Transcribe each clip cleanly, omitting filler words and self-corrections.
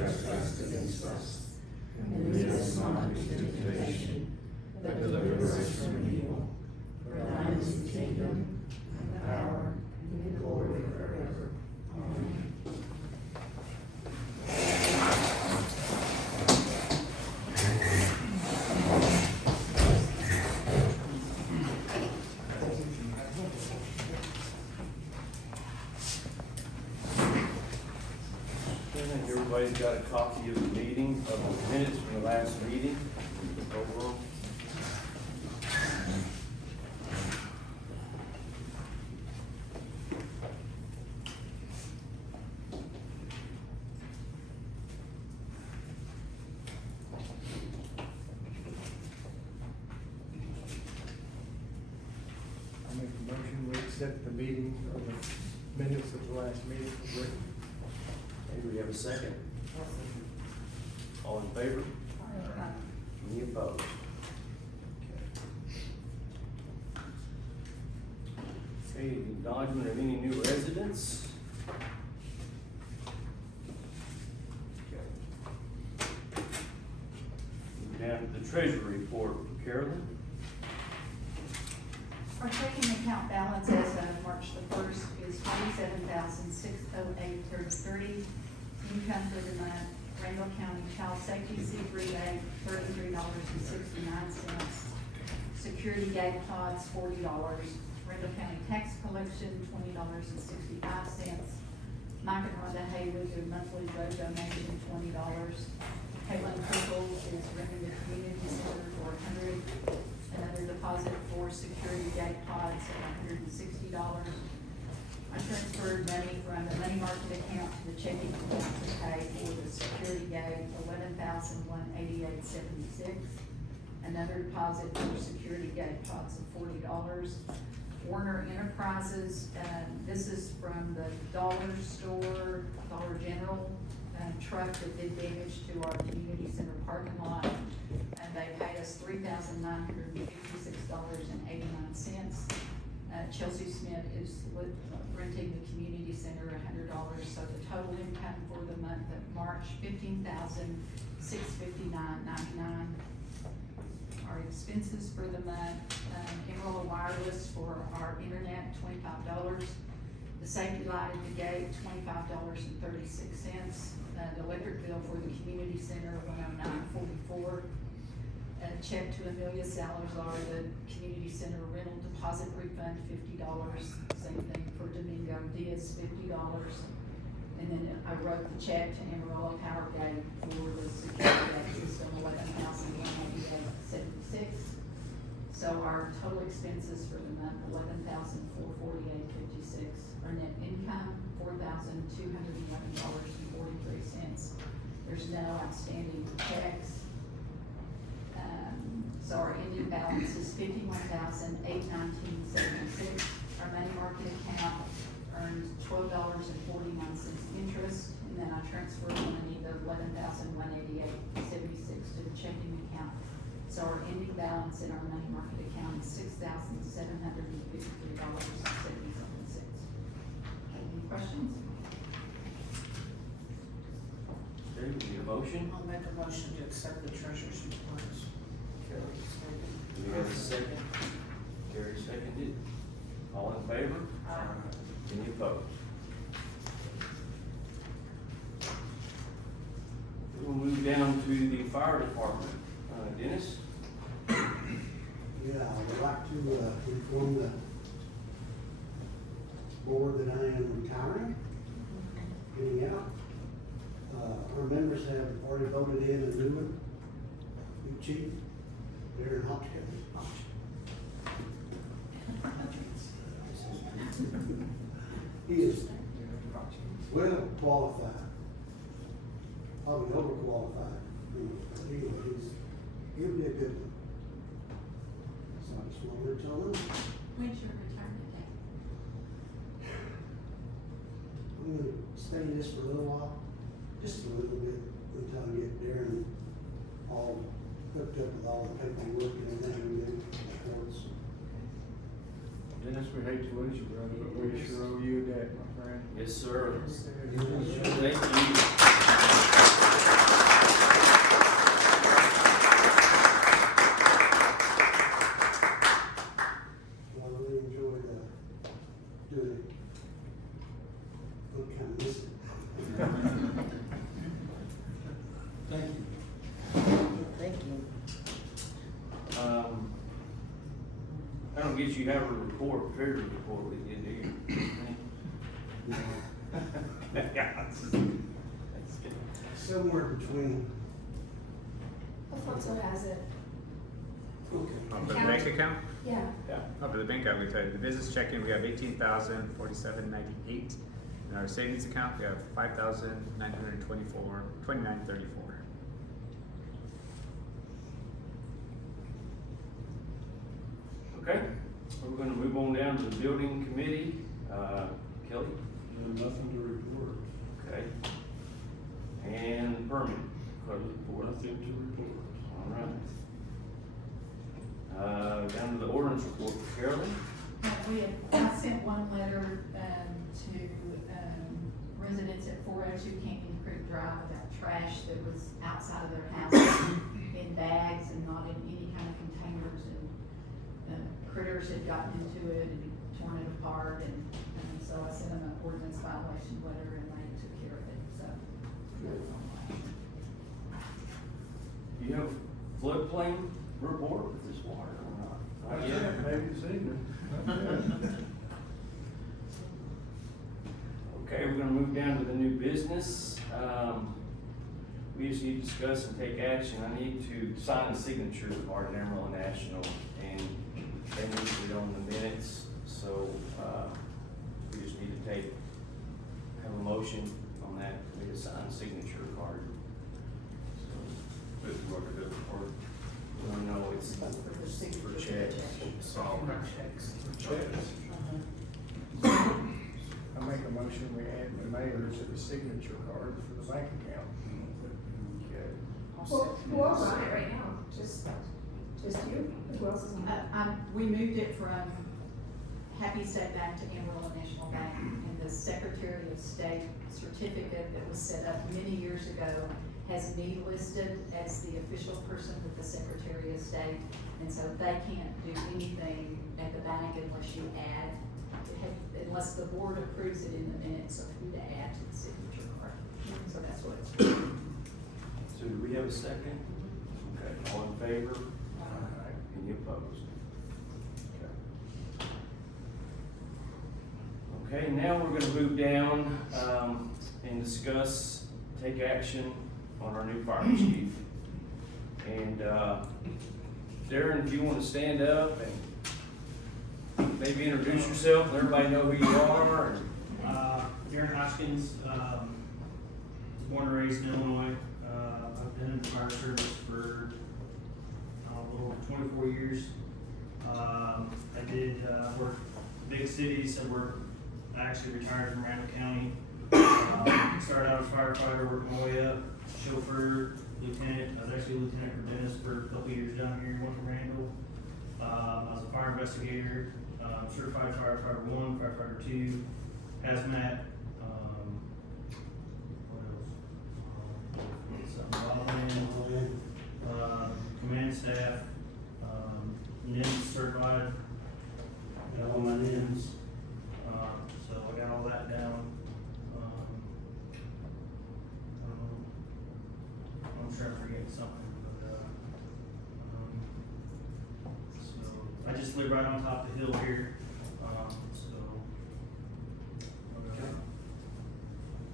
trespass against us. And lead us not into temptation, but deliver us from evil. For thine is the kingdom, and the power, and the glory forever. Amen. Everybody's got a copy of the meeting, of the minutes from the last meeting. Overall. I make a motion, we accept the meeting, or the minutes of the last meeting as written. Okay, do we have a second? All in favor? Any opposed? Okay, acknowledgement of any new residents? Okay. Now, the treasury report, Carolyn? Our checking account balance as of March the 1st is $27,608.30. Income for the month, Randall County Child Safety Seat rebate, $33.69. Security gate pods, $40. Randall County tax collection, $20.65. Mike and Rhonda Haywood do monthly road donation, $20. Caitlin Pickle is renting the community center for $100. Another deposit for security gate pods at $160. I transferred money from the money market account to the checking account to pay for the security gate, $11,188.76. Another deposit for security gate pods of $40. Warner Enterprises, this is from the Dollar Store, Dollar General truck that did damage to our community center parking lot. And they paid us $3,956.89. Chelsea Smith is renting the community center $100. So the total income for the month of March, $15,659.99. Our expenses for the month, Emerald Wireless for our internet, $25. The safety light at the gate, $25.36. The electric bill for the community center, $109.44. Check to Amelia Salazar, the community center rental deposit refund, $50. Same thing for Domingo Diaz, $50. And then I wrote the check to Amarillo Power Gate for the security gate system, $11,188.76. So our total expenses for the month, $11,448.56. Our net income, $4,211.43. There's no outstanding checks. So our ending balance is $51,819.76. Our money market account earned $12.49 interest, and then I transferred money of $11,188.76 to the checking account. So our ending balance in our money market account is $6,753.77. Any questions? Okay, we need a motion? I'll make a motion to accept the treasurer's reports. Do we have a second? Gary seconded. All in favor? Any opposed? We'll move down to the fire department. Dennis? Yeah, I would like to inform the board that I am retiring, getting out. Our members have already voted in a new one, new chief, Darren Hopkins. He is well qualified, probably overqualified, but anyway, he'll be a good one. So I just wanted to tell them. When's your retirement date? I'm gonna stay in this for a little while, just a little bit, until I get there and all hooked up with all the paperwork and everything we do, reports. Dennis, we hate to lose you, brother, but we sure owe you a debt, my friend. Yes, sir. Yes, sir. Thank you. guess you have a report, treasury report with you, do you? Yeah, that's good. Somewhere between, Alfonso has it. okay. For the bank account? Yeah. For the bank account, we tell you, the business checking, we have 18,047.98. In our savings account, we have 5,924.29.34. Okay, we're gonna move on down to the building committee. Kelly? Nothing to report. Okay. And permit, clerk report. Nothing to report. All right. Down to the ordinance report, Carolyn? I sent one letter, to, residents at 402 Canyon Creek Drive about trash that was outside of their house in bags and not in any kind of containers, and critters had gotten into it and torn it apart, and so I sent them an ordinance violation letter and they took care of it, so. that's all I have. You have floodplain report with this water or not? Not yet. Maybe this evening. Okay, we're gonna move down to the new business. We just need to discuss and take action. I need to sign a signature of Art Emerald National, and they need to be on the minutes, so, we just need to have a motion on that, we just sign a signature card. So, This is what it is for. no, it's For the signature. for checks. I make a motion, we add the mayor to the signature card for the bank account. Okay. Well, who else is on it right now? Just you? Who else is on it? We moved it from Happy State Bank to Amarillo National Bank, and the Secretary of State certificate that was set up many years ago has me listed as the official person with the Secretary of State, and so they can't do anything at the bank unless you add, unless the board approves it in the minutes of who to add to the signature card. So that's what it's for. So do we have a second? Okay, all in favor? Any opposed? Okay, now we're gonna move down, and discuss, take action on our new fire chief. And, Darren, if you wanna stand up and maybe introduce yourself, let everybody know who you are, and Darren Hoskins, born and raised in Illinois. I've been in the fire service for a little over 24 years. I did work big cities. I actually retired from Randall County. Started out as a firefighter, worked my way up, chauffeur, lieutenant. I was actually a lieutenant for Dennis for a couple years down here, went from Randall. I was a fire investigator, certified firefighter 1, firefighter 2, hazmat. What else? Wildland, command staff, NIMS certified. Got all my NIMS. So I got all that down. I'm sure I'm forgetting something, but, so I just live right on top of the hill here, so.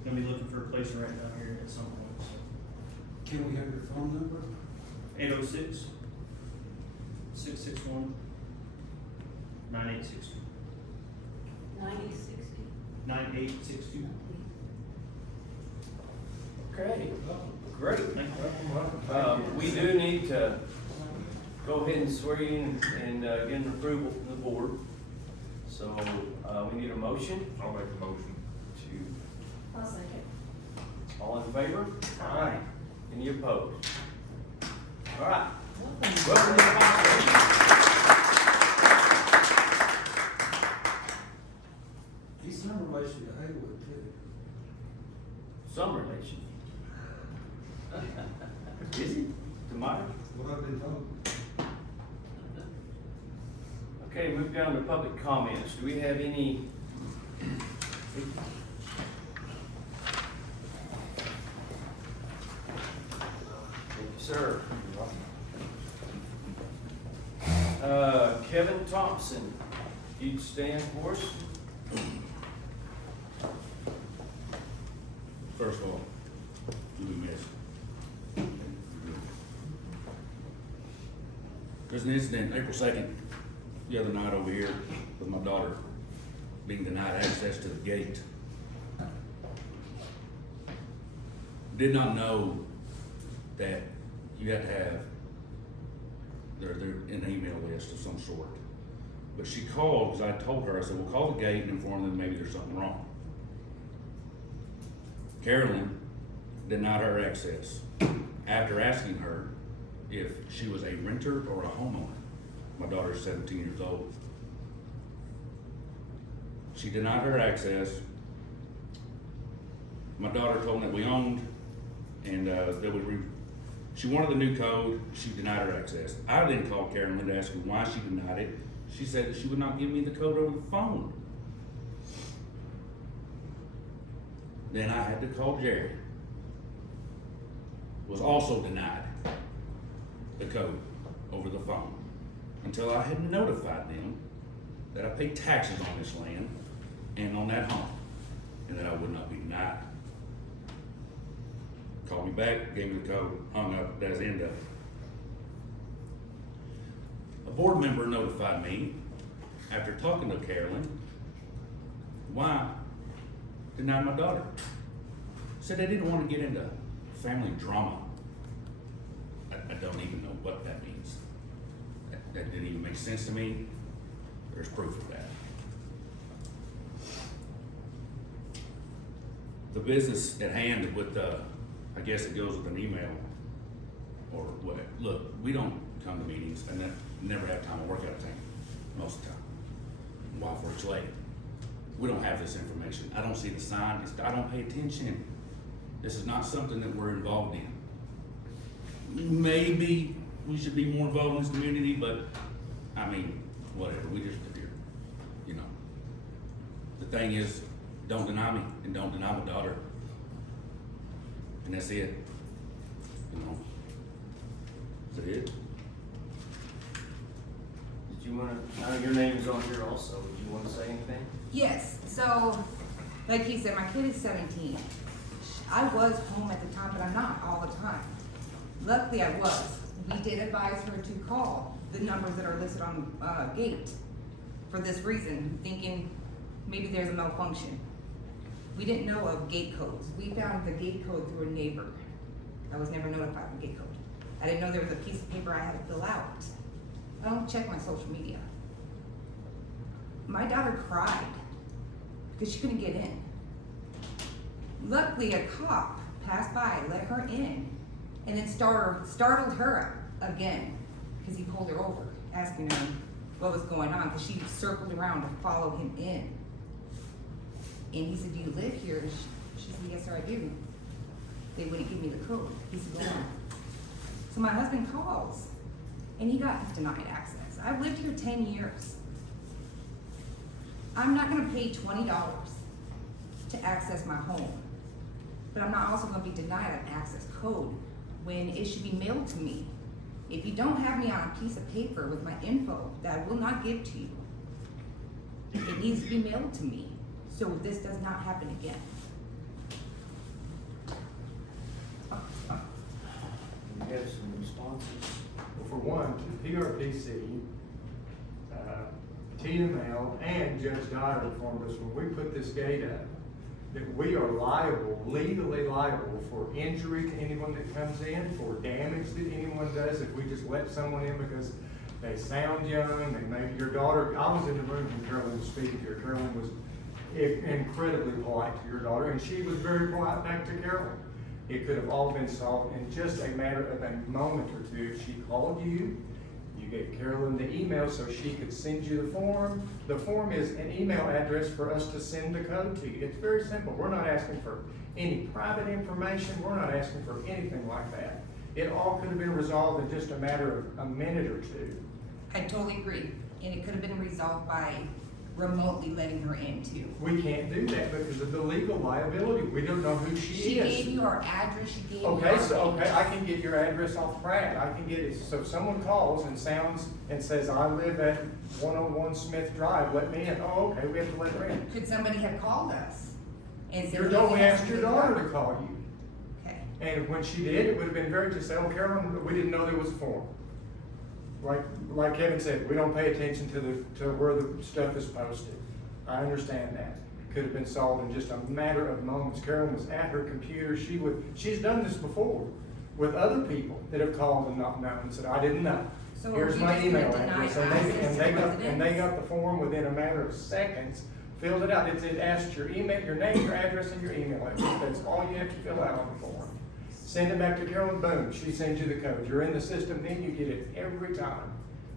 Gonna be looking for a place right down here at some point, so. Can we have your phone number? 806-661-9862. 9060. 9862. okay, great. Thank you. We do need to go ahead and swear you in and get an approval from the board. So, we need a motion I'll make a motion. to, I'll second. all in favor? Aye. Any opposed? All right. Welcome to the fire station. He's some relation to Haywood too. Some relation. Is he? To Mike? What I've been told. Okay, move down to public comments. Do we have any? Thank you, sir. Kevin Thompson, you'd stand for us? First of all, you'll be missed. There's an incident April 2nd, the other night over here with my daughter being denied access to the gate. Did not know that you had to have, they're in an email list of some sort. But she called because I told her, I said, well, call the gate and inform them maybe there's something wrong. Carolyn denied her access after asking her if she was a renter or a homeowner. My daughter's 17 years old. She denied her access. My daughter told me that we owned and she wanted the new code. She denied her access. I then called Carolyn to ask her why she denied it. She said that she would not give me the code over the phone. Then I had to call Jerry. Was also denied the code over the phone until I had notified them that I pay taxes on this land and on that home and that I would not be denied. Called me back, gave me the code, hung up, that's the end of it. A board member notified me after talking to Carolyn why denied my daughter. Said they didn't want to get into family drama. I don't even know what that means. That didn't even make sense to me. There's proof of that. The business at hand with I guess it goes with an email or what. Look, we don't come to meetings and then never have time to work out of town most of the time. While work's late. We don't have this information. I don't see the sign. I don't pay attention. This is not something that we're involved in. Maybe we should be more involved in this community, but I mean, whatever. We just live here, you know. The thing is, don't deny me and don't deny my daughter. And that's it. You know. Is that it? Did you wanna, I know your name is on here also, did you wanna say anything? Yes, so, like he said, my kid is 17. I was home at the time, but I'm not all the time. Luckily I was. We did advise her to call the numbers that are listed on gate for this reason, thinking maybe there's a malfunction. We didn't know of gate codes. We found the gate code through a neighbor. I was never notified of the gate code. I didn't know there was a piece of paper I had to fill out. I don't check my social media. My daughter cried because she couldn't get in. Luckily, a cop passed by, let her in, and then startled her again because he pulled her over, asking her what was going on because she circled around to follow him in. And he said, "Do you live here?" She said, "Yes, sir, I do." They wouldn't give me the code. He said, "Go on." So my husband calls, and he got denied access. I've lived here 10 years. I'm not gonna pay $20 to access my home, but I'm not also gonna be denied an access code when it should be mailed to me. If you don't have me on a piece of paper with my info that I will not give to you, it needs to be mailed to me so this does not happen again. You have some responses? Well, for one, to PRPC, TML, and Judge Dyer informed us when we put this gate up, that we are liable, legally liable for injury to anyone that comes in, for damage that anyone does if we just let someone in because they sound young, and maybe your daughter, I was in the room when Carolyn was speaking to her. Carolyn was incredibly polite to your daughter, and she was very polite back to Carolyn. It could have all been solved in just a matter of a moment or two. She called you, you gave Carolyn the email so she could send you the form. The form is an email address for us to send the code to you. It's very simple. We're not asking for any private information. We're not asking for anything like that. It all could have been resolved in just a matter of a minute or two. I totally agree, and it could have been resolved by remotely letting her in too. We can't do that because of the legal liability. We don't know who She she gave is. you our address, she gave you. Okay, I can get your address off Pratt. I can get it. So if someone calls and says, I live at 101 Smith Drive, let me in. Oh, okay, we have to let her in. Could somebody have called us? And said, We asked your "Yes, daughter to call you. Okay. And when she did, it would have been very just say, oh, Carolyn, we didn't know there was a form. Like Kevin said, we don't pay attention to where the stuff is posted. I understand that. Could have been solved in just a matter of moments. Carolyn was at her computer. She's done this before with other people that have called and not known and said, I didn't know. So are Here's we my just gonna email deny address. access to And they got residents? the form within a matter of seconds, filled it out. It asked your email, your name, your address, and your email address. That's all you have to fill out on the form. Send it back to Carolyn, boom, she sends you the code. You're in the system, then you get it every time.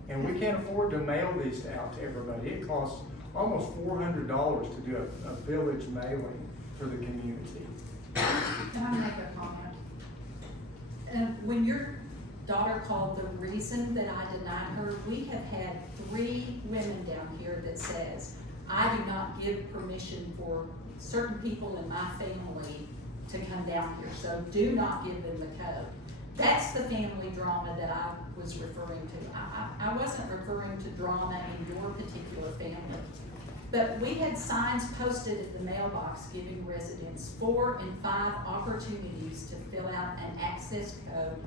And we can't afford to mail these out to everybody. It costs almost $400 to do a village mailing for the community. Can I make a comment? When your daughter called, the reason that I denied her, we have had 3 women down here that says, I do not give permission for certain people in my family to come down here, so do not give them the code. That's the family drama that I was referring to. I wasn't referring to drama in your particular family. But we had signs posted at the mailbox giving residents 4 and 5 opportunities to fill out an access code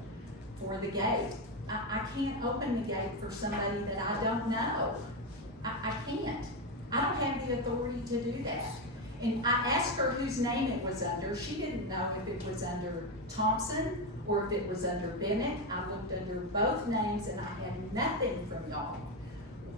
for the gate. I can't open the gate for somebody that I don't know. I can't. I don't have the authority to do that. And I asked her whose name it was under. She didn't know if it was under Thompson or if it was under Bennett. I looked under both names and I had nothing from y'all.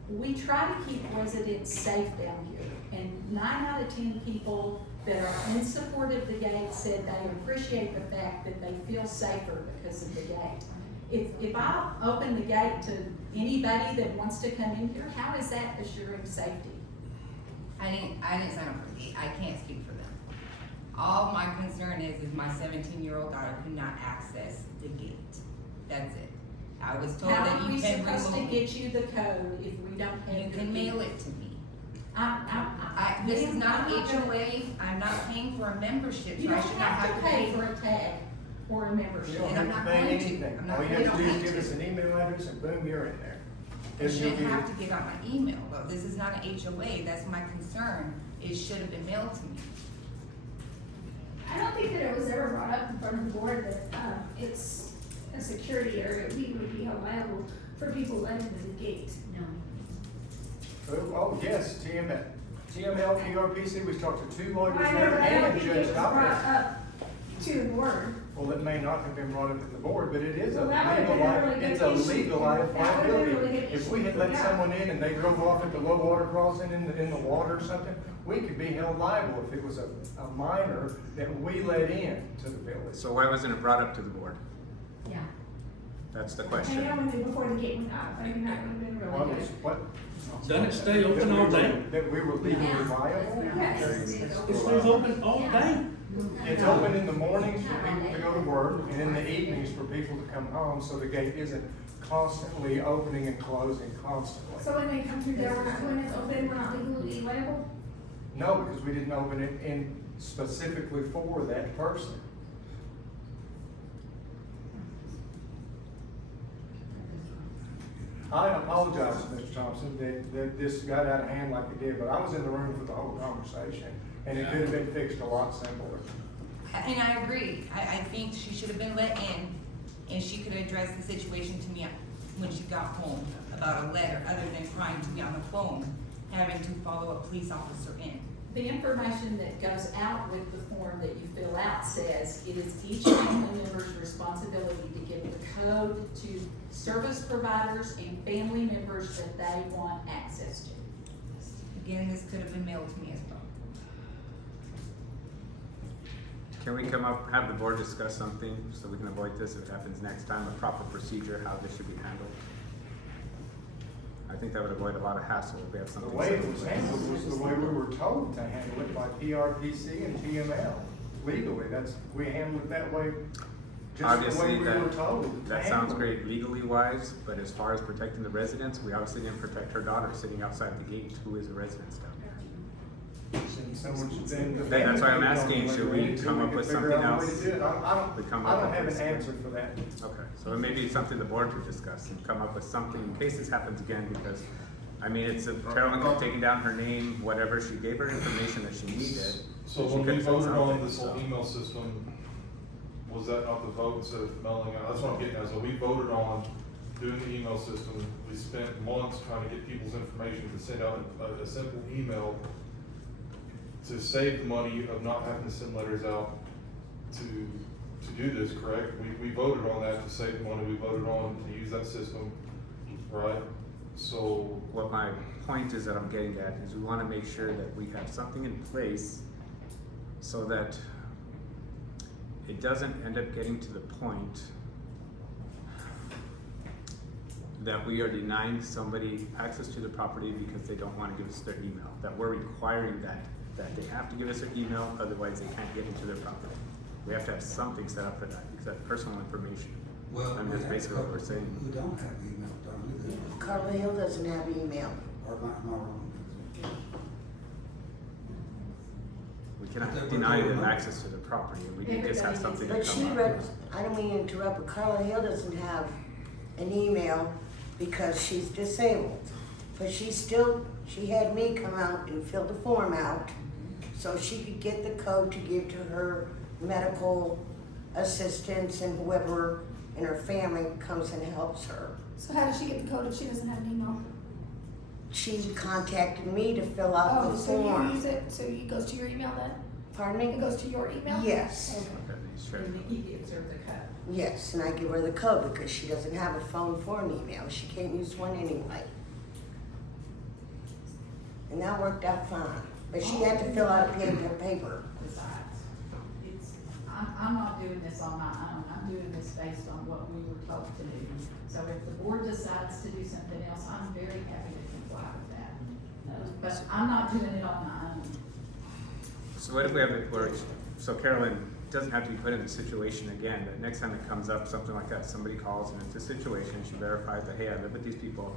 We try to keep residents safe down here, and 9 out of 10 people that are in support of the gate said they appreciate the fact that they feel safer because of the gate. If I open the gate to anybody that wants to come in here, how is that assuring safety? I didn't sign up for the gate, I can't speak for them. All my concern is my 17-year-old daughter could not access the gate. That's it. I was told How that are we you can supposed to remove. get you the code if we don't have You your can key? mail it to me. This This is not an HOA, I'm not paying for a membership, You so I don't should not have to pay for a tag or a You membership. don't And I'm have to not pay going to. anything. I'm not All you going have to do to. is give us an email address and boom, you're in there. I And you'll shouldn't get have it. to get on my email, though. This is not an HOA, that's my concern. It should have been mailed to me. I don't think that it was ever brought up in front of the board that, it's a security area, we would be held liable for people letting in the gate. No. Oh, yes, TML, PRPC, we talked to 2 lawyers I there never, I don't and think it Judge was brought Dyer. up to the board. Well, it may not have been brought up at the board, but it is a Well, that would've legal, been a really good it's a issue. legal That would've been a liability. really good If we issue. had let Yeah. someone in and they drove off at the low water crossing in the water or something, we could be held liable if it was a minor that we let in to the village. So why wasn't it brought up to the board? Yeah. That's the And question. that was before the gate went out, I mean, that would've been What really was, good. what? Doesn't it stay open all day? That we were legally Yeah. liable? Yes. It stays open all day. It's open in the mornings for people to go to work and in the evenings for people to come home, so the gate isn't constantly opening and closing constantly. So when they come through there, we're not, when it's open, we're not legally liable? No, because we didn't open it in specifically for that person. I apologize, Mr. Thompson, that this got out of hand like it did, but I was in the room for the whole conversation, and it could have been fixed a lot simpler. And I agree. I think she should have been let in, and she could address the situation to me when she got home about a letter, other than crying to me on the phone, having to follow a police officer in. The information that goes out with the form that you fill out says it is each family member's responsibility to give the code to service providers and family members that they want access to. Again, this could have been mailed to me as well. Can we come up, have the board discuss something so we can avoid this if it happens next time, a proper procedure, how this should be handled? I think that would avoid a lot of hassle if we have The something. way it simple. was handled was the way we were told to handle it by PRPC and TML. Legally, we handled it that way Just the obviously way we were told. that sounds great legally wise, but as far as protecting the residents, we obviously didn't protect her daughter sitting outside the gate, who is a resident still. That's why I'm asking, should we come up with something else? We I come up don't with have this. an answer for that. Okay, so it may be something the board could discuss and come up with something in case this happens again, because, I mean, it's a Carolyn could have taken down her name, whatever, she gave her information that she needed. So She when could we have said voted on something, this whole so. email system, was that not the vote instead of mailing out? That's what I'm getting at, so we voted on doing the email system, we spent months trying to get people's information to send out a simple email to save the money of not having to send letters out to do this, correct? We voted on that to save the money, we voted on to use that system, right? So, What my point is that I'm getting at is we wanna make sure that we have something in place so that it doesn't end up getting to the point that we are denying somebody access to the property because they don't wanna give us their email, that we're requiring that they have to give us their email, otherwise they can't get into their property. We have to have something set up for that, because that's personal information. Well, And that's basically what we're saying. Who don't have email, don't we? Carla Hill doesn't have email. Or am I wrong? We cannot deny them access to the property, and we can just have something to But she come up read, with. I don't mean to interrupt, but Carla Hill doesn't have an email because she's disabled. But she had me come out and fill the form out so she could get the code to give to her medical assistants and whoever in her family comes and helps her. So how does she get the code if she doesn't have an email? She contacted me to fill out Oh, the so you form. use it, so it goes to your email then? Pardon It me? goes to your email? Yes. Okay, sure. Yes, and I give her the code because she doesn't have a phone for an email. She can't use one anyway. And that worked out fine, but she had to fill out a paper. Besides, I'm not doing this on my own, I'm doing this based on what we were told to do. So if the board decides to do something else, I'm very happy to comply with that. But I'm not doing it on my own. So what if we have it where, so Carolyn doesn't have to be put in a situation again, that next time it comes up, something like that, somebody calls and it's a situation, she verifies that, hey, I live with these people.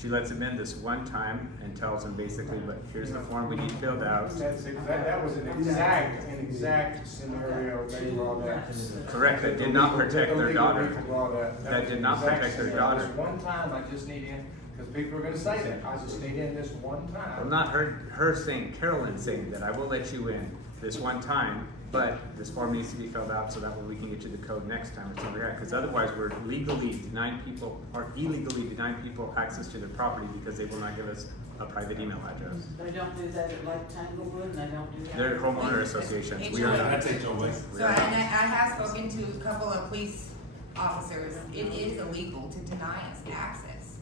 She lets them in this one time and tells them basically, but here's the form we need filled out. That was an exact scenario they brought up. Correct, that did not protect their daughter. The legal people brought up. That was did not an exact protect their scenario. daughter. This one time, I just need in, because people are gonna say that, I just need in this one Well, time. not her saying, Carolyn saying that I will let you in this one time, but this form needs to be filled out so that way we can get you the code next time or something like that. Because otherwise, we're legally denying people, or illegally denying people access to their property because they will not give us a private email address. They don't do that at Lake Tanglewood, and they don't do that. They're homeowner associations, we are not. That's HOA. So, and I have spoken to a couple of police officers, it is illegal to deny us access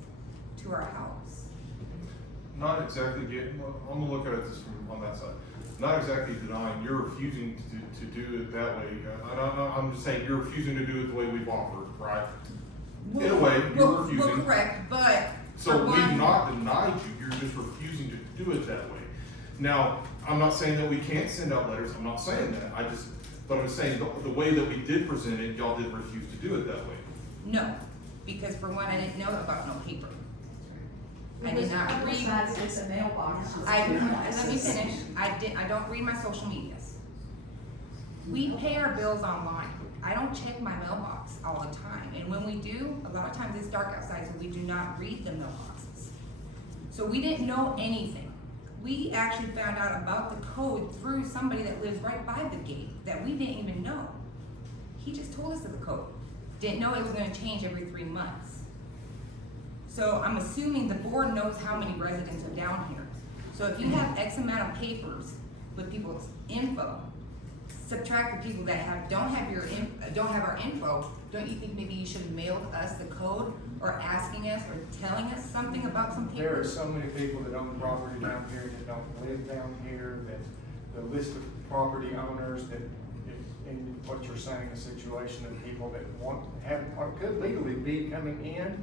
to our house. not exactly getting, I'm gonna look at this from on that side. Not exactly denying, you're refusing to do it that way. I'm just saying, you're refusing to do it the way we've offered, right? In a way, you're Well, refusing. correct, but. So for we've one- not denied you, you're just refusing to do it that way. Now, I'm not saying that we can't send out letters, I'm not saying that, but I'm saying the way that we did present it, y'all did refuse to do it that way. No, because for one, I didn't know about no paper. I did not read. Besides, it's a mailbox. Let me finish. I don't read my social medias. We pay our bills online. I don't check my mailbox all the time. And when we do, a lot of times it's dark outside, so we do not read the mailboxes. So we didn't know anything. We actually found out about the code through somebody that lives right by the gate that we didn't even know. He just told us of the code. Didn't know it was gonna change every 3 months. So I'm assuming the board knows how many residents are down here. So if you have X amount of papers with people's info, subtract the people that don't have our info, don't you think maybe you should have mailed us the code or asking us or telling us something about some There are papers? so many people that own property down here that don't live down here, that the list of property owners that, in what you're saying, a situation of people that or could legally be coming in,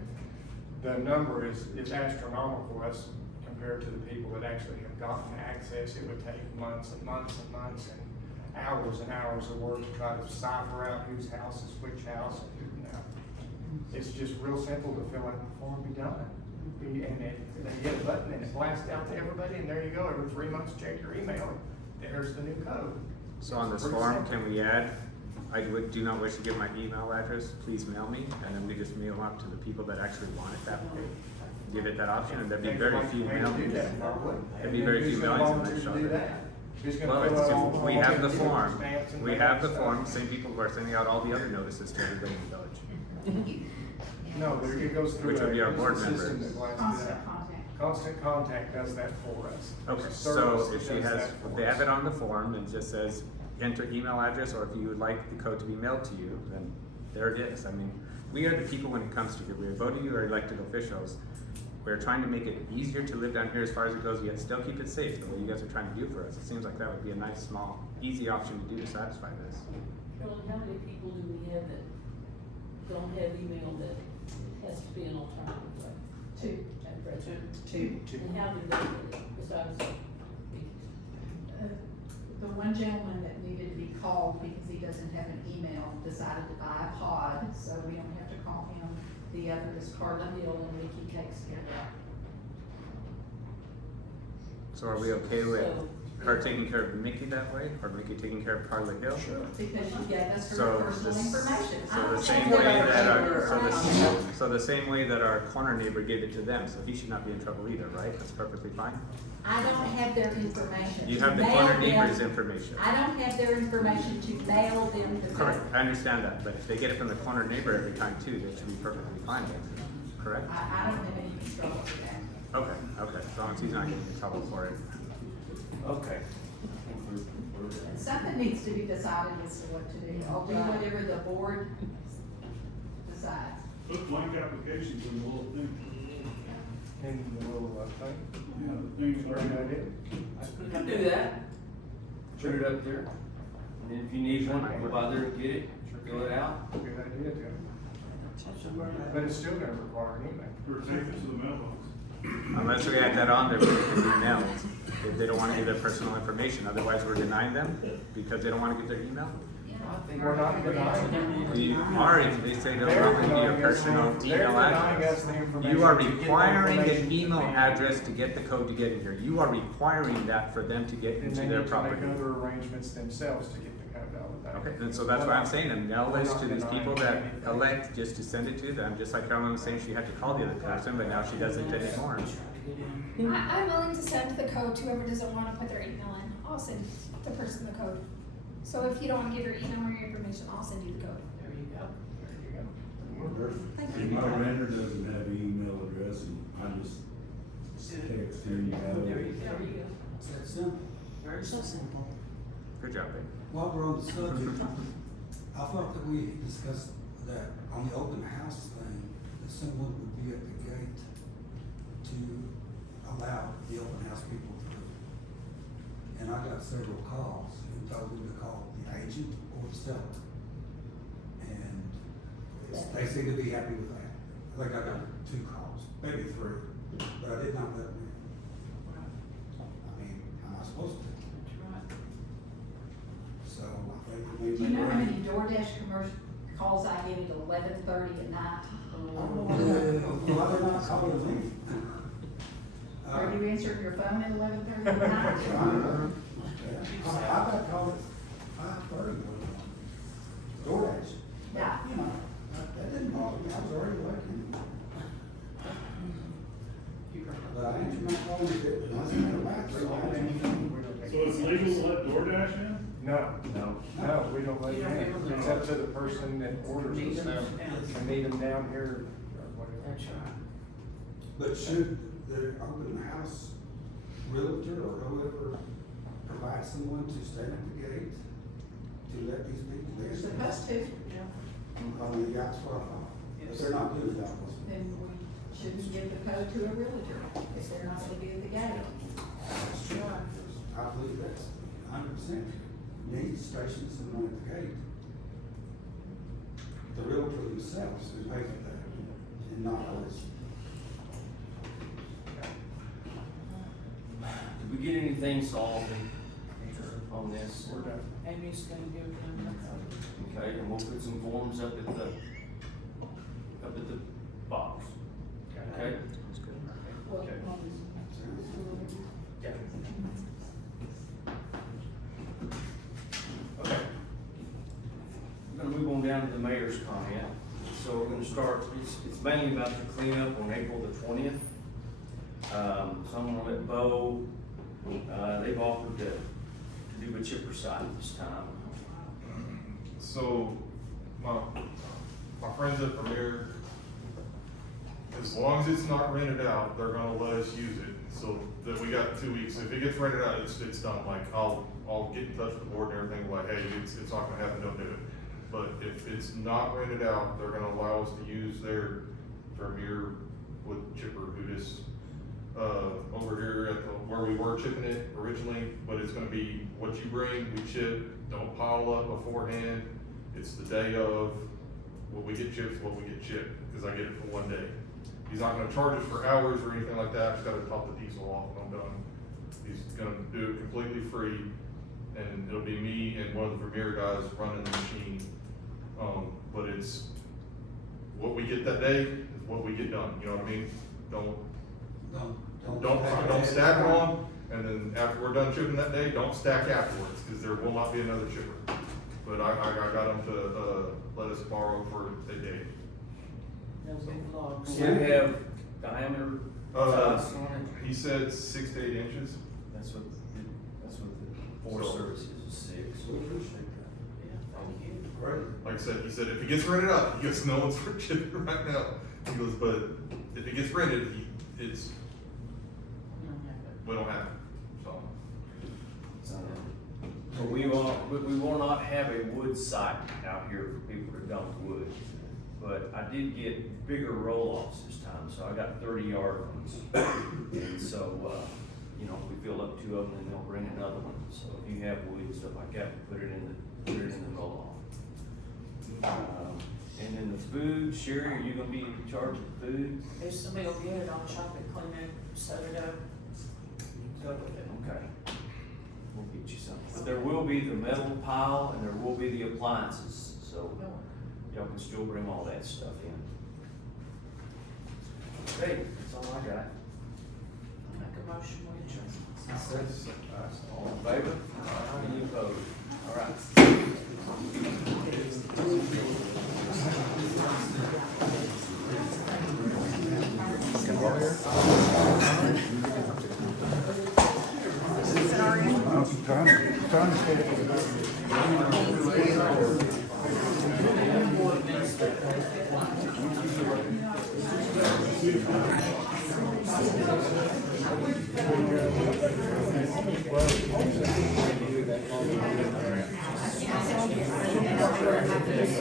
the number is astronomical as compared to the people that actually have gotten access. It would take months and months and months, hours and hours of work to try to cipher out whose house is which house and who now. It's just real simple to fill out the form, be done. And they get a button and it blasts out to everybody, and there you go, every 3 months, check your email, there's the new code. So on this Pretty form, simple. can we add, do not wish to give my email address, please mail me, and then we just mail out to the people that actually want it that way? Give it that option, and there'd be very few mailings. There'd be very few mailings in that shelter. Well, if we have the form, same people who are sending out all the other notices to everybody in the village. No, it goes through. Which would be our board system members. that blasts it Constant out. contact. Constant Contact does that for us. Okay, It's a so service if that she does has, that for if they us. have it on the form and just says, enter email address, or if you would like the code to be mailed to you, then there it is. I mean, we are the people when it comes to here, we are voting you are elected officials. We're trying to make it easier to live down here as far as it goes, yet still keep it safe, the way you guys are trying to do for us. It seems like that would be a nice, small, easy option to do to satisfy this. Carolyn, how many people do we have that don't have email that has to be an alternative way? Two. At present? Two. And how do they get it besides Vicky's? The one gentleman that needed to be called because he doesn't have an email decided to buy a pod, so we don't have to call him. The other is Carla Hill, and Mickey takes care of that. So are we okay with So- her taking care of Mickey that way, or Mickey taking care of Carla Hill? Because you gave us her So personal this- information. So the I same don't way think that we're- so the same way that our corner neighbor gave it to them, so he should not be in trouble either, right? That's perfectly fine. I don't have their information. You to have the mail corner them. neighbor's information. I don't have their information to mail them the Correct, code. I understand that, but if they get it from the corner neighbor every time too, that should be perfectly fine, correct? I don't have any trouble with that. Okay, as long as he's not getting in trouble for it. Okay. Something needs to be decided as to what to do. I'll do whatever the board decides. Put blank applications in the little thing. In the little thing. Yeah, the things Great where idea. You can do that. Put it up there. And then if you need one, go by there and get it, fill it out. Good idea, Joe. But it's still gonna require an email. or take it to the mailbox. Unless we add that on there, it can be mailed, if they don't wanna give their personal information, otherwise we're denying them because they don't wanna give their email. We're not denying them. You are, if they say they'll They're only give you denying a us personal the- they're email denying address. us the information You are to get the requiring information an to email them. address to get the code to get in here. You are requiring that for them to get And into they their need to make property. other arrangements themselves to get the code out of that. Okay, then so that's why I'm saying a mail list to these people that elect just to send it to them, just like Carolyn was saying she had to call the other person, but now she doesn't anymore. I'm willing to send the code to whoever doesn't wanna put their email in. I'll send the person the code. So if you don't wanna give your email or your information, I'll send you the code. There you go. There you go. Thank you. My renter doesn't have an email address, and I just text him, There you go. It's that simple. Very simple. Good job, babe. While we're on the subject, I thought that we discussed that on the open house thing, that someone would be at the gate to allow the open house people through. And I got several calls and told them to call the agent or the seller. And they seem to be happy with that. I think I got 2 calls, maybe 3, but I did not let them in. I mean, how am I supposed to? So I think we Do you know how many may. DoorDash commercial calls I get at 11:30 at night? Why they're not calling me? Are you answering your phone at 11:30 at night? I got called at 5:30. DoorDash. Yeah. You know, that didn't bother me, I was already working. But I answered my phone, and I sent it back, so I didn't. So it's legal to let DoorDash in? No, we don't let You don't them. ever It's up to the person that orders Need the them stuff down. and need them down here or whatever. That's right. But should the open house realtor or whoever provide someone to stand at the gate to let these people in? You're supposed to, I mean, that's what I thought, but they're not doing that. then we shouldn't give the code to a realtor if they're not gonna be at the gate. That's true. I believe that's 100%. Need station someone at the gate. The realtor themselves who pay for that, and not us. Did we get anything solved on this? We're done. Amy's gonna give them a copy. Okay, and we'll put some forms up at the box. Okay? Well, Okay. Okay. We're gonna move on down to the mayor's comment. So we're gonna start, it's mainly about the cleanup on April the 20th. So I'm gonna let Bo, they've offered to do a chipper site this time. So, my friends at Premier, as long as it's not rented out, they're gonna let us use it. So that we got 2 weeks. If it gets rented out, it's done. Like, I'll get in touch with the board and everything, like, hey, it's not gonna happen, don't do it. But if it's not rented out, they're gonna allow us to use their Premier wood chipper, who just, over here at where we were chipping it originally, but it's gonna be what you bring, we chip, don't pile up beforehand. It's the day of, what we get chipped, what we get chipped, because I get it for 1 day. He's not gonna charge us for hours or anything like that, I just gotta top the diesel off and I'm done. He's gonna do it completely free, and it'll be me and one of the Vermeer guys running the machine. But it's, what we get that day is what we get done, you know what I mean? Don't stack on, and then after we're done chipping that day, don't stack afterwards, because there will not be another chipper. But I got them to, let us borrow for a day. No big logs. Do you have diameter size on it? He said 6 to 8 inches. That's what the Forest So- Service is, 6. Yeah, thank you. Right. Like I said, he said if it gets rented out, he goes, no one's for chipping right now. He goes, but if it gets rented, it's, We don't have it. we don't have it, so. But we will not have a wood site out here for people to dump wood. But I did get bigger roll-offs this time, so I got 30-yard ones. And so, you know, if we fill up 2 of them, then they'll bring another one. So if you have wood and stuff like that, put it in the roll-off. And then the food, Sherry, are you gonna be in charge of the food? If somebody will get it, I'll chop it, clean it, set it up, go with it. Okay. We'll get you something. But there will be the metal pile and there will be the appliances, so y'all can still bring all that stuff in. Okay, that's all I got. Make a motion, we adjourn. All in favor? Any opposed? All right.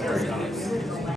Very good.